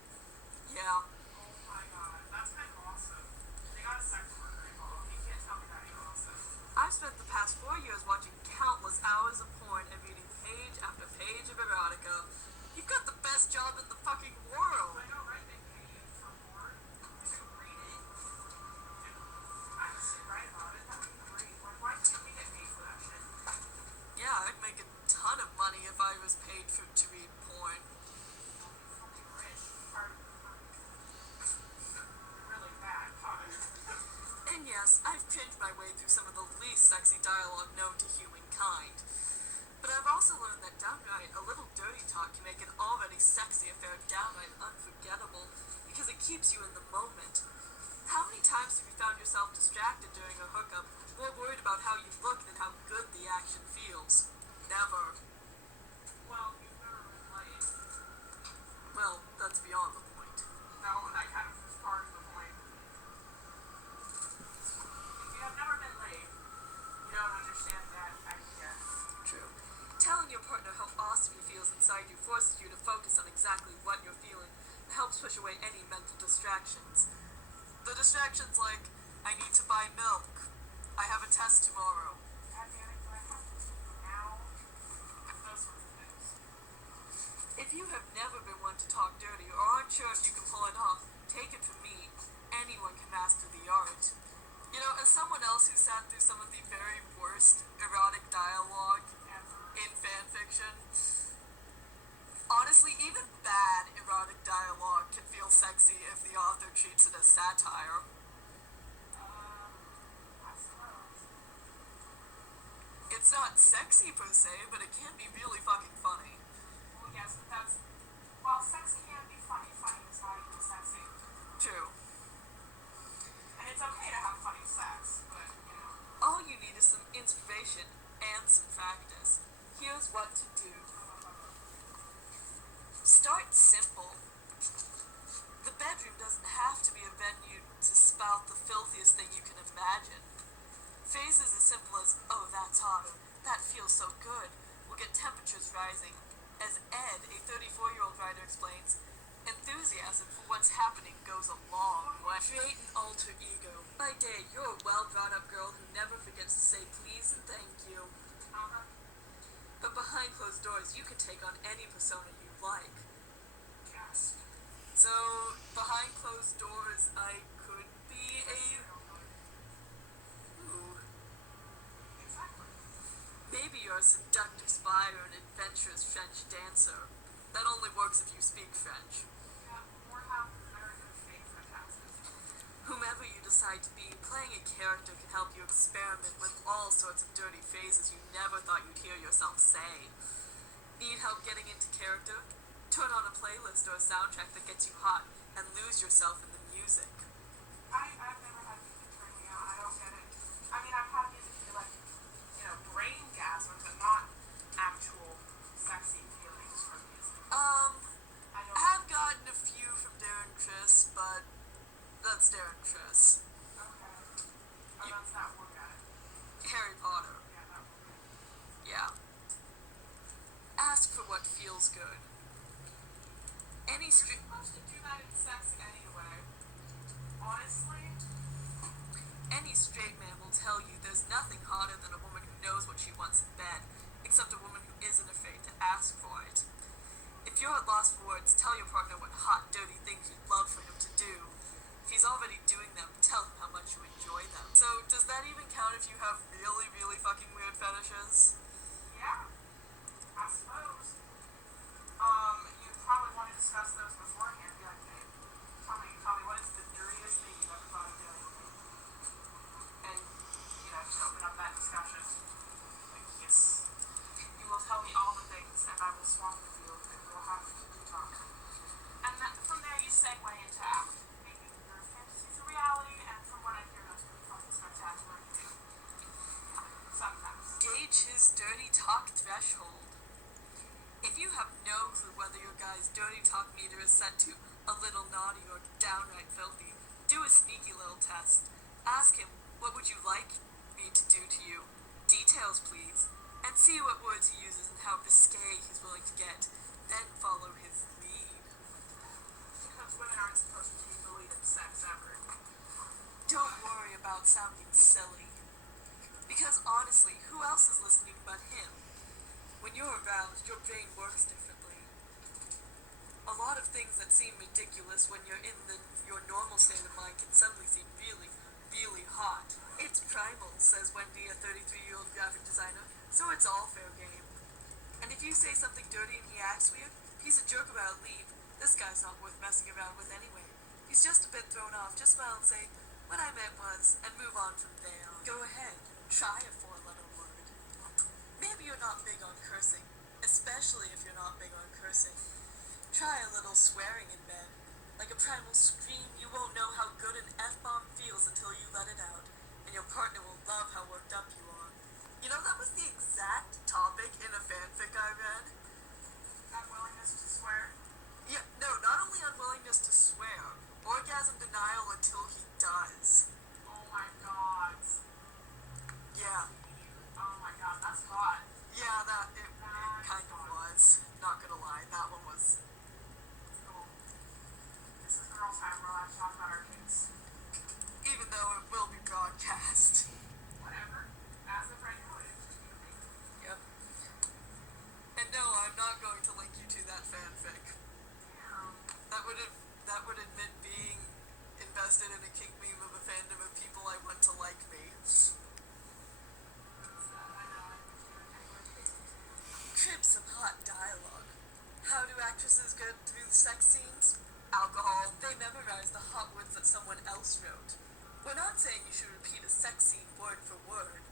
Yeah. Oh my god. That's kind of awesome. They got a sex worker involved. You can't tell me that ain't awesome. I've spent the past 4 years watching countless hours of porn and reading page after page of erotica. You've got the best job in the fucking world. I know, right? They pay you for porn to read it. I would sit right about it. That'd be great. Why can't we get paid for that shit? Yeah, I'd make a ton of money if I was paid to read porn. Fucking rich. Really bad, huh? And yes, I've cringed my way through some of the least sexy dialogue known to humankind. But I've also learned that downright a little dirty talk can make an already sexy affair downright unforgettable because it keeps you in the moment. How many times have you found yourself distracted during a hookup, more worried about how you look than how good the action feels? Never. Well, you've never been laid. Well, that's beyond the point. No, that kind of is part of the point. If you have never been laid, you don't understand that idea. True. Telling your partner how awesome he feels inside you forces you to focus on exactly what you're feeling and helps push away any mental distractions. The distractions like, I need to buy milk, I have a test tomorrow. God damn it, do I have to do now? Those sorts of things. If you have never been one to talk dirty or aren't sure if you can pull it off, take it from me, anyone can master the art. As someone else who sat through some of the very worst erotic dialogue in fanfiction, honestly, even bad erotic dialogue can feel sexy if the author treats it as satire. I not sexy per se, but it can be really fucking funny. Well, yes, but that's. While sex can be funny, funny is not even sexy. True. And it's okay to have funny sex, but, you know. All you need is some inspiration and some practice. Here's what to do. Start simple. The bedroom doesn't have to be a venue to spout the filthiest thing you can imagine. Phrases as simple as, oh, that's hot, or that feels so good, will get temperatures rising. As Ed, a 34-year-old writer, explains, enthusiasm for what's happening goes a long way. Create an alter ego. By day, you're a well-brought-up girl who never forgets to say please and thank you. But behind closed doors, you can take on any persona you like. Yes. So, behind closed doors, I could be a... Ooh. Exactly. Maybe you're a seductive spy or an adventurous French dancer. That only works if you speak French. Yeah, or have very good faith for taxes. Whomever you decide to be, playing a character can help you experiment with all sorts of dirty phrases you never thought you'd hear yourself say. Need help getting into character? Turn on a playlist or a soundtrack that gets you hot and lose yourself in the music. I've never had music turn me on. I don't get it. I mean, I've had music be like, you know, brain gasms, but not actual sexy feelings from music. I don't. I've gotten a few from Darren Criss, but that's Darren Criss. Okay. Oh, that's that one guy. Harry Potter. Yeah, that one guy. Yeah. Ask for what feels good. Any You're street... supposed to do that in sex anyway. Honestly. Any straight man will tell you there's nothing hotter than a woman who knows what she wants in bed, except a woman who isn't afraid to ask for it. If you're at loss for words, tell your partner what hot, dirty things you'd love for him to do. If he's already doing them, tell him how much you enjoy them. So, does that even count if you have really, really fucking weird fetishes? Yeah. I suppose. You probably want to discuss those beforehand. Be like, hey, tell me what is the dirtiest thing you've ever thought of doing? And, you know, just open up that discussion. Like, yes. You will tell me all the things, and I will swap with you, and we will have to talk. And then from there, you segue into making your fantasies a reality, and from what I hear, that's really fucking spectacular. Sometimes. Gauge his dirty talk threshold. If you have no clue whether your guy's dirty talk meter is set to a little naughty or downright filthy, do a sneaky little test. Ask him, what would you like me to do to you? Details, please. And see what words he uses and how risque he's willing to get. Then follow his lead. Because women aren't supposed to be the lead in sex ever. Don't worry about sounding silly. Because honestly, who else is listening but him? When you're aroused, your brain works differently. A lot of things that seem ridiculous when you're in your normal state of mind can suddenly seem really, really hot. It's primal, says Wendy, a 33-year-old graphic designer, so it's all fair game. And if you say something dirty and he acts weird, he's a jerk about leave. This guy's not worth messing around with anyway. He's just a bit thrown off. Just smile and say, what I meant was, and move on from there. Go ahead, try a four-letter word. Maybe you're not big on cursing, especially if you're not big on cursing. Try a little swearing in bed. Like a primal scream, you won't know how good an F-bomb feels until you let it out, and your partner will love how worked up you are. You know, that was the exact topic in a fanfic I read. Unwillingness to swear. Yeah, no, not only unwillingness to swear, orgasm denial until he does. Oh my god. Yeah. Oh my god, that's hot. Yeah, it kind of was. Not gonna lie, that one was... Cool. This is girl time where I have to talk about our kids. Even though it will be broadcast. Whatever. As of regulated. Yep. And no, I'm not going to link you to that fanfic. Damn. That would admit being invested in a kink meme of a fandom of people I want to like me. Crib some hot dialogue. How do actresses get through sex scenes? Alcohol. They memorize the hot words that someone else wrote. We're not saying you should repeat a sex scene word for word.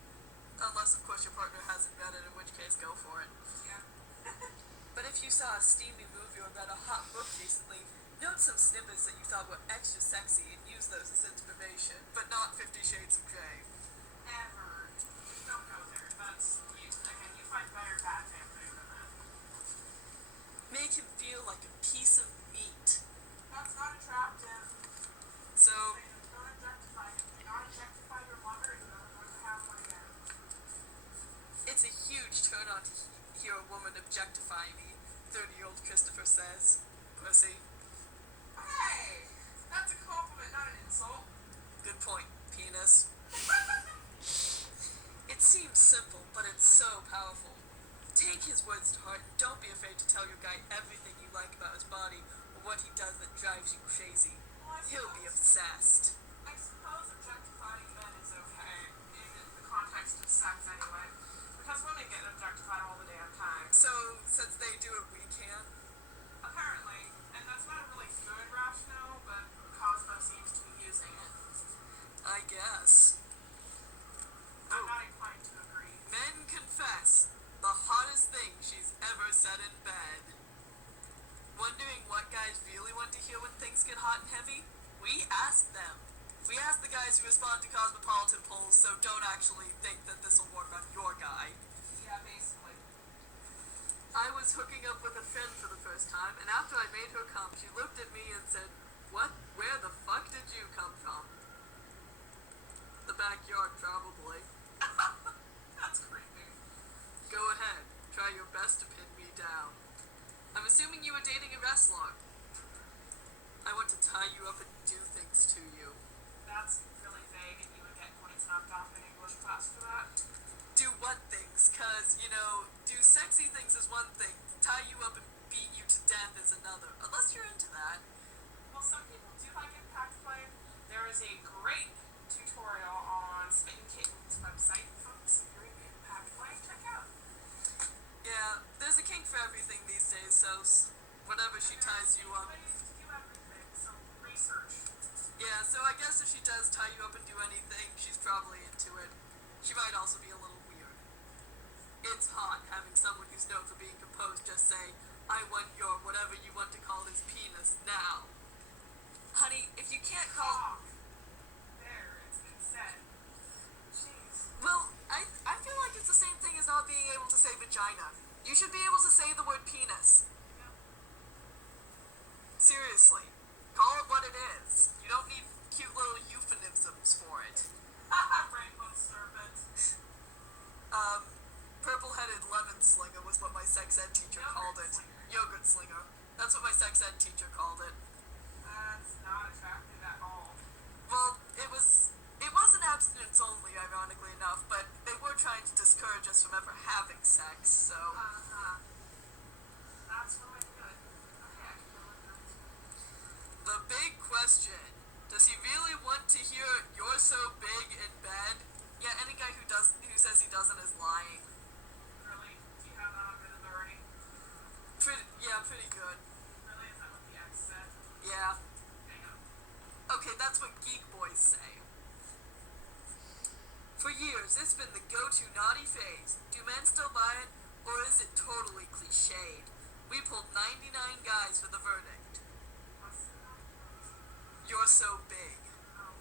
Unless Unless, of course, your partner hasn't read it, in which case, go for it. Yeah. But if you saw a steamy movie or read a hot book recently, note some snippets that you thought were extra sexy and use those as inspiration, but not 50 Shades of Grey. Ever. Just don't go there. That's, you find better bad fanfic than that. Make him feel like a piece of meat. That's not attractive. So, Don't objectify him. Do not objectify your lover, and you're never going to have one again. it's a huge turn on to hear a woman objectify me, 30-year-old Christopher says. Pussy. Hey! That's a compliment, not an insult. Good point, penis. It seems simple, but it's so powerful. Take his words to heart and don't be afraid to tell your guy everything you like about his body or what he does that drives you crazy. Well, He'll be obsessed. I suppose objectifying men is okay in the context of sex anyway, because women get objectified all the damn time. So, since they do it, we can? Apparently, and that's not a really good rationale, but Cosmo seems to be using it. I guess. I'm not inclined to agree. Men confess the hottest thing she's ever said in bed. Wondering what guys really want to hear when things get hot and heavy? We asked them. We asked the guys who respond to Cosmopolitan polls, so don't actually think that this will work on your guy. Yeah, basically. I was hooking up with a friend for the first time, and after I made her come, she looked at me and said, "What? Where the fuck did you come from?" The backyard, probably. That's creepy. Go ahead. Try your best to pin me down. I'm assuming you were dating a wrestler. I want to tie you up and do things to you. That's really vague, and you would get points knocked off in English class for that. Do what things? Cause, do sexy things is one thing. Tie you up and beat you to death is another. Unless you're into that. Well, some people do like impact play. There is a great tutorial on Spitting Kitten's website, folks. If you're into impact play, check out. Yeah, there's a kink for everything these days, so whatever she ties you up. Ways to do everything, so research. Yeah, so I guess if she does tie you up and do anything, she's probably into it. She might also be a little weird. It's hot having someone who's known for being composed just say, "I want your whatever you want to call his penis now." Honey, if you can't call... There, it's been said. Jeez. Well, I feel like it's the same thing as not being able to say vagina. You should be able to say the word penis. Yep. Seriously. Call it what it is. You don't need cute little euphemisms for it. Rainbow serpent. Purple-headed lemon slinger was what my sex ed teacher called it. Slinger. Yogurt slinger. That's what my sex ed teacher called it. That's not attractive at all. Well, it wasn't abstinence only, ironically enough, but they were trying to discourage us from ever having sex, so... That's really good. Okay, I can go with that. The big question. Does he really want to hear "you're so big" in bed? Yeah, any guy who says he doesn't is lying. Really? Do you have that on good authority? Pretty good. Really? Is that what the ex said? Yeah. Damn. Okay, that's what geek boys say. For years, it's been the go-to naughty phase. Do men still buy it, or is it totally cliched? We pulled 99 guys for the verdict. What's the number? You're so big. Oh.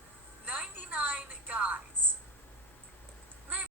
99 guys.